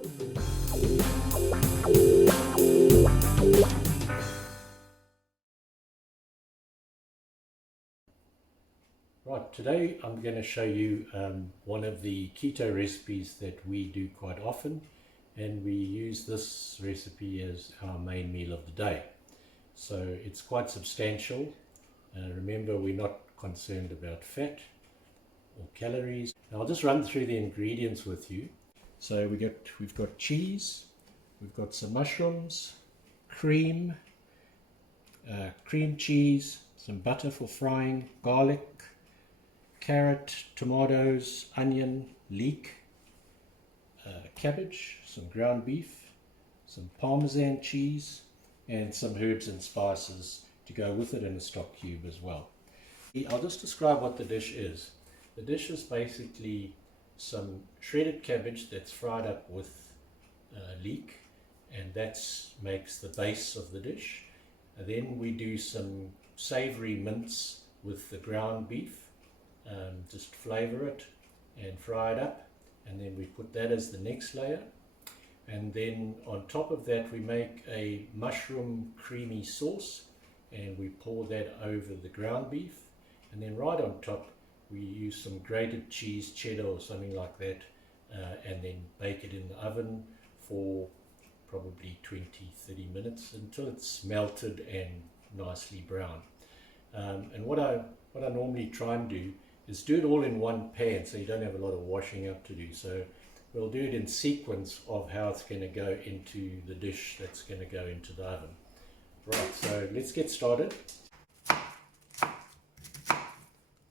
Right, today I'm going to show you one of the keto recipes that we do quite often, and we use this recipe as our main meal of the day. So it's quite substantial. Remember, we're not concerned about fat or calories. Now I'll just run through the ingredients with you. So we've got cheese, we've got some mushrooms, cream cheese, some butter for frying, garlic, carrot, tomatoes, onion, leek, cabbage, some ground beef, some Parmesan cheese, and some herbs and spices to go with it, and a stock cube as well. I'll just describe what the dish is. The dish is basically some shredded cabbage that's fried up with leek, and that makes the base of the dish. And then we do some savory mince with the ground beef. Just flavor it and fry it up, and then we put that as the next layer, and then on top of that we make a mushroom creamy sauce, and we pour that over the ground beef, and then right on top we use some grated cheese, cheddar or something like that, and then bake it in the oven for probably 20-30 minutes until it's melted and nicely brown. And what I normally try and do is do it all in one pan, so you don't have a lot of washing up to do. So we'll do it in sequence of how it's going to go into the dish that's going to go into the oven. Right, so let's get started.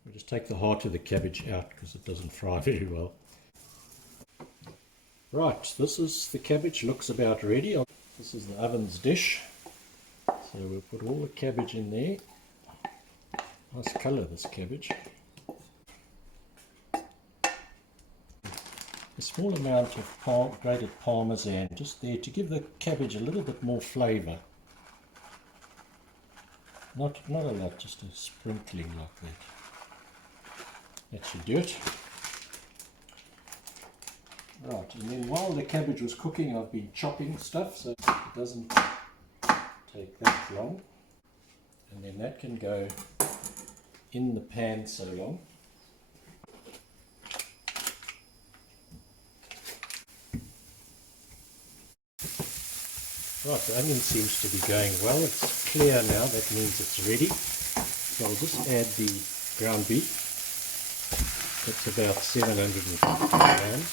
We'll just take the heart of the cabbage out because it doesn't fry very well. Right, this is the cabbage, looks about ready. This is the oven's dish. So we'll put all the cabbage in there. Nice colour, this cabbage. A small amount of grated Parmesan just there to give the cabbage a little bit more flavour. Not a lot, just a sprinkling like that. That should do it. Right, and then while the cabbage was cooking, I've been chopping stuff so it doesn't take that long. And then that can go in the pan so long. Right, the onion seems to be going well. It's clear now, that means it's ready. So I'll just add the ground beef. That's about 750 grams.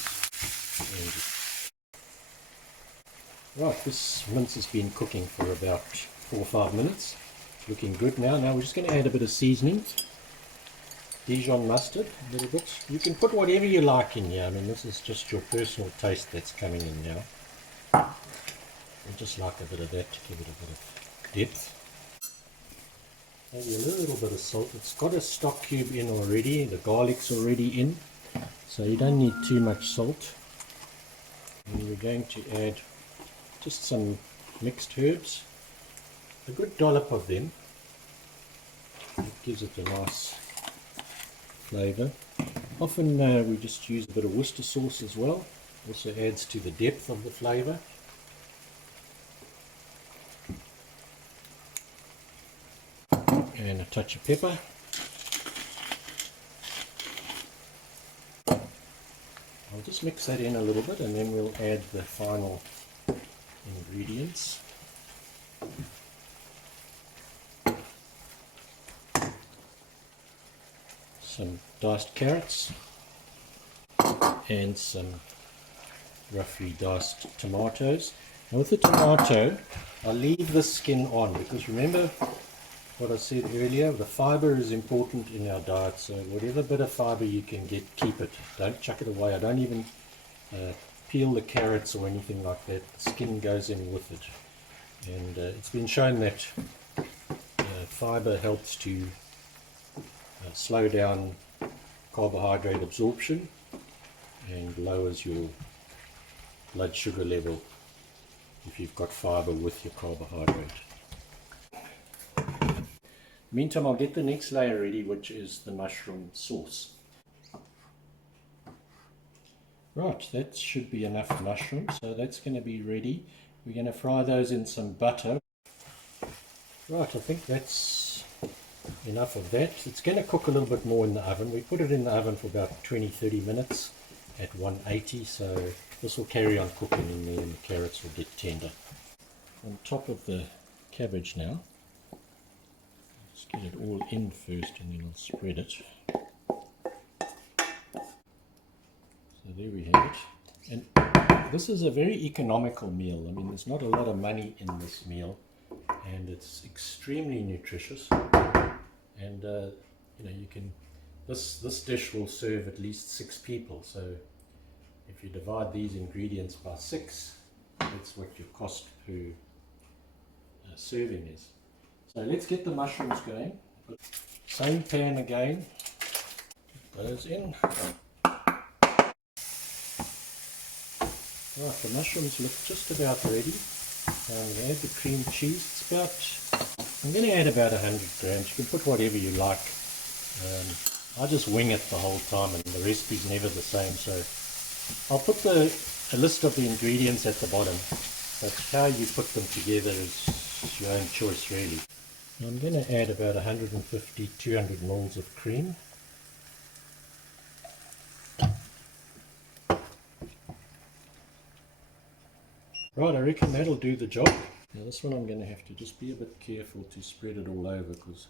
Right, this mince has been cooking for about 4 or 5 minutes. It's looking good now. Now we're just going to add a bit of seasoning. Dijon mustard, a little bit. You can put whatever you like in here. I mean, this is just your personal taste that's coming in now. I just like a bit of that to give it a bit of depth. Maybe a little bit of salt. It's got a stock cube in already. The garlic's already in, so you don't need too much salt. And we're going to add just some mixed herbs, a good dollop of them. It gives it a nice flavour. Often we just use a bit of Worcester sauce as well. Also adds to the depth of the flavour. And a touch of pepper. I'll just mix that in a little bit, and then we'll add the final ingredients. Some diced carrots and some roughly diced tomatoes. Now with the tomato, I'll leave the skin on because remember what I said earlier, the fibre is important in our diet, so whatever bit of fibre you can get, keep it. Don't chuck it away. I don't even peel the carrots or anything like that. The skin goes in with it. And it's been shown that fibre helps to slow down carbohydrate absorption and lowers your blood sugar level if you've got fibre with your carbohydrate. Meantime, I'll get the next layer ready, which is the mushroom sauce. Right, that should be enough mushrooms, so that's going to be ready. We're going to fry those in some butter. Right, I think that's enough of that. It's going to cook a little bit more in the oven. We put it in the oven for about 20-30 minutes at 180, so this will carry on cooking in there and the carrots will get tender. On top of the cabbage now, let's get it all in first and then I'll spread it. So there we have it. And this is a very economical meal. I mean, there's not a lot of money in this meal, and it's extremely nutritious. And you know, you can this dish will serve at least 6 people. So if you divide these ingredients by 6, that's what your cost per serving is. So let's get the mushrooms going. Same pan again. Put those in. Right, the mushrooms look just about ready. We add the cream cheese. It's about, I'm going to add about 100 grams. You can put whatever you like. I just wing it the whole time, and the recipe's never the same. So I'll put a list of the ingredients at the bottom, but how you put them together is your own choice, really. I'm going to add about 150-200 ml of cream. Right, I reckon that'll do the job. Now this one I'm going to have to just be a bit careful to spread it all over, because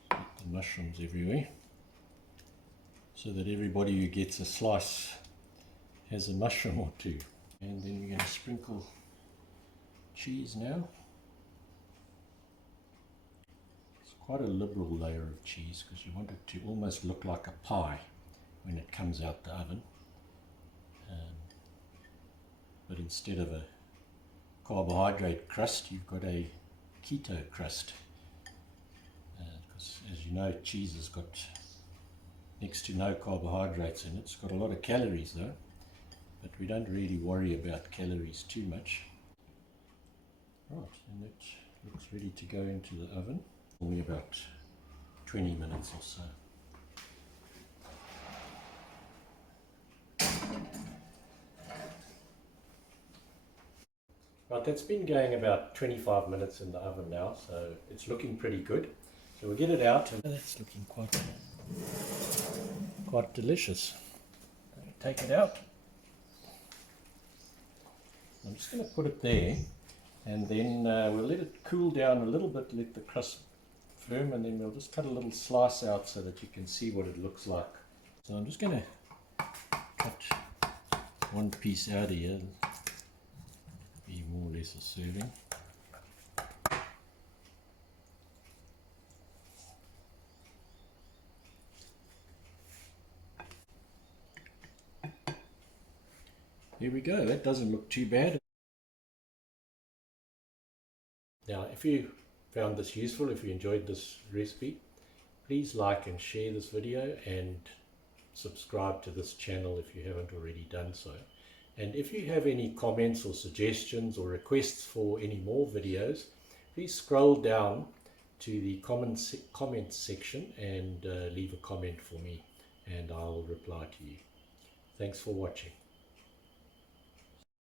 the mushrooms everywhere, so that everybody who gets a slice has a mushroom or two. And then we're going to sprinkle cheese now. It's quite a liberal layer of cheese because you want it to almost look like a pie when it comes out the oven. But instead of a carbohydrate crust, you've got a keto crust. Because as you know, cheese has got next to no carbohydrates in it. It's got a lot of calories though, but we don't really worry about calories too much. Right, and that looks ready to go into the oven. Only about 20 minutes or so. Right, that's been going about 25 minutes in the oven now, so it's looking pretty good. So we'll get it out, and that's looking quite delicious. Take it out. I'm just going to put it there, and then we'll let it cool down a little bit, let the crust firm, and then we'll just cut a little slice out so that you can see what it looks like. So I'm just going to cut one piece out of here. Be more or less a serving. Here we go, that doesn't look too bad. Now if you found this useful, if you enjoyed this recipe, please like and share this video and subscribe to this channel if you haven't already done so. And if you have any comments or suggestions or requests for any more videos, please scroll down to the comments section and leave a comment for me, and I'll reply to you. Thanks for watching.